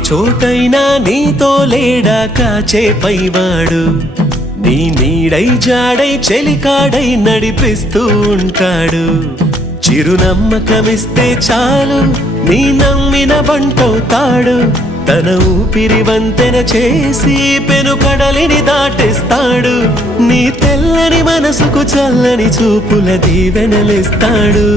చోటైనా నీతో లేడా కాచే పైవాడు నీ నీడై జాడై చెలికాడై నడిపిస్తూ ఉంటాడు చిరునమ్మకమిస్తే చాలు నీ నమ్మిన బంటవుతాడు తన ఊపిరి వంతెన చేసి పెను కడలిని దాటేస్తాడు నీ తెల్లని మనసుకు చల్లని చూపుల దీవెనలిస్తాడు